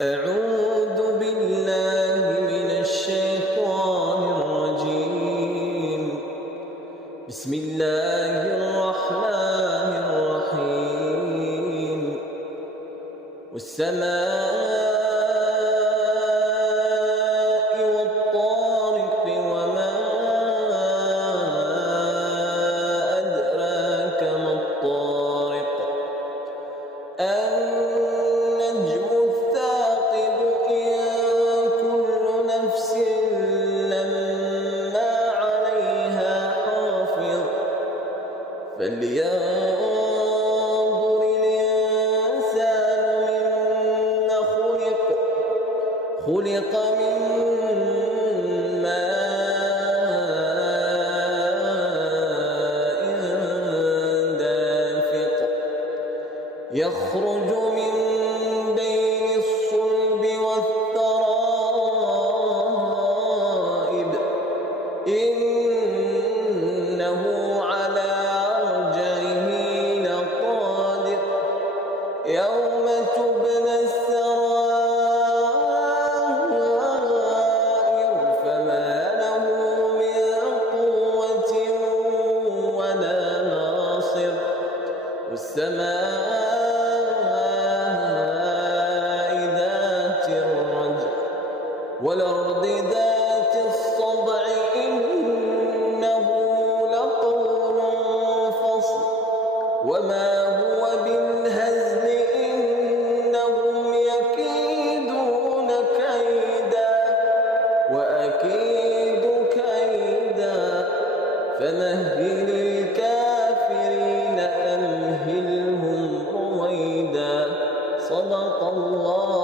أعوذ بالله من الشيطان الرجيم. بسم الله الرحمن الرحيم. والسماء والطارق وما أدراك ما الطارق النجم الثاقب إن كل نفس لما عليها حافظ فلينظر الإنسان مما خلق من ماء دافق يخرج من بين الصلب والترائب إنه على رجعه لقادر يوم تبلى السرائر فما له من قوة ولا ناصر والسماء ذات الرجع والأرض ذات الصدع إنه لقول فصل وما هو بالهزل إنهم يكيدون كيدا وأكيد كيدا فمهل الكافرين أمهلهم رويدا. صدق الله